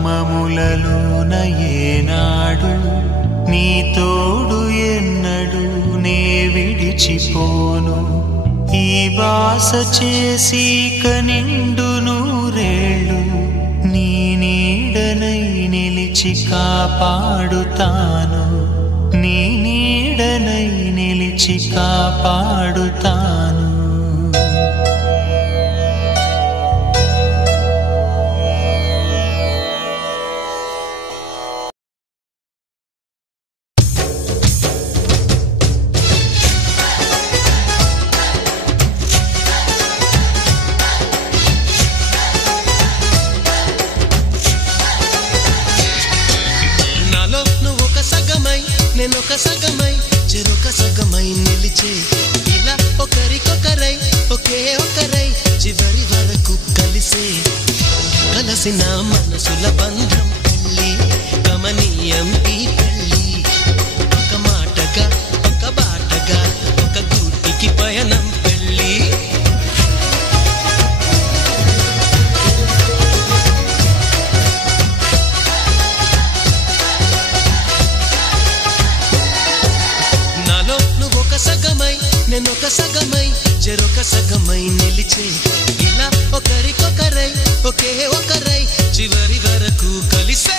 కామములలోన ఏనాడు నీ తోడు ఎన్నడు నే విడిచిపోను ఈ బాస చేసి కనిండు నూరేళ్ళు నీ నీడనై నిలిచి కాపాడుతాను నీ నీడనై నిలిచి కాపాడుతాను నేనొక సగమై చెరొక సగమై నిలిచే ఇలా ఒకరికొకరై ఒకే ఒకరై చివరి వరకు కలిసే కలసిన మనసుల బంధం పెళ్ళి గమనీయం ఈ పెళ్ళి ఒక మాటగా ఒక బాటగా ఒక గూటికి పయనం పెళ్ళి సగమై నేనొక సగమై చెరొక సగమై నిలిచే ఇలా ఒకరికొకరై ఒకే ఒకరై చివరి వరకు కలిసే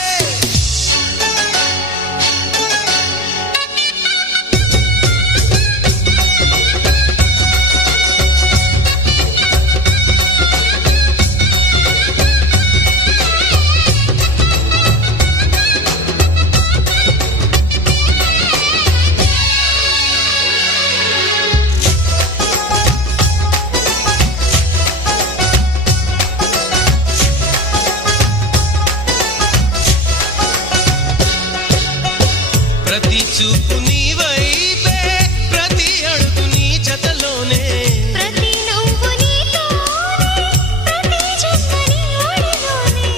ప్రతి చూపు నీ వైపే ప్రతి అడుగు నీ జతలోనే ప్రతి నవ్వు నీతోనే ప్రతి జన్మ నీ ఒడిలోనే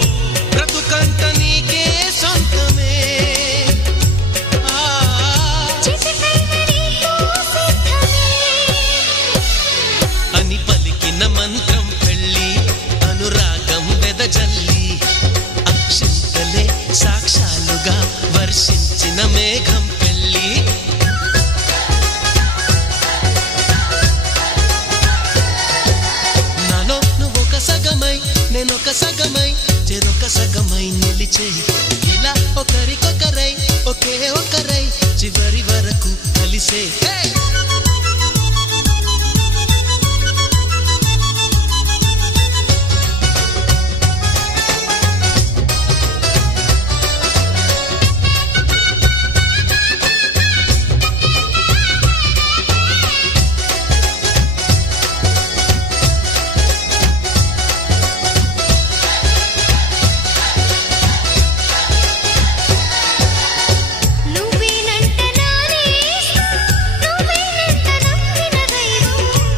బ్రతుకంత నీకే సొంతమే చిటికైన నీకు సిద్ధమే అని పలికిన మంత్రం పెళ్ళి అనురాగం వెదజల్లి అక్షింతలే సాక్షాలుగా వర్షించిన మేఘం పెళ్ళి నాలో నువ్వొక సగమై నేనొక సగమై చెరొక సగమై నిలిచే ఇలా ఒకరికొకరై ఒకే ఒకరై చివరి వరకు కలిసే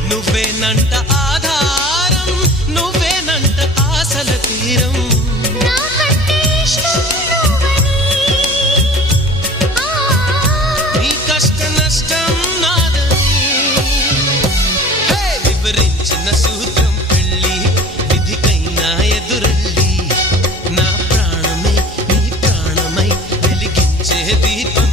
నువ్వేనంట ఆధారం నువ్వేనంట ఆశల తీరం నాకంటే ఇష్టం నువ్వని నీ కష్ట నష్టం నాదని వివరించిన సూత్రం పెళ్ళి విధికైనా ఎదురెళ్ళి నా ప్రాణమే నీ ప్రాణమై వెలిగించే దీపం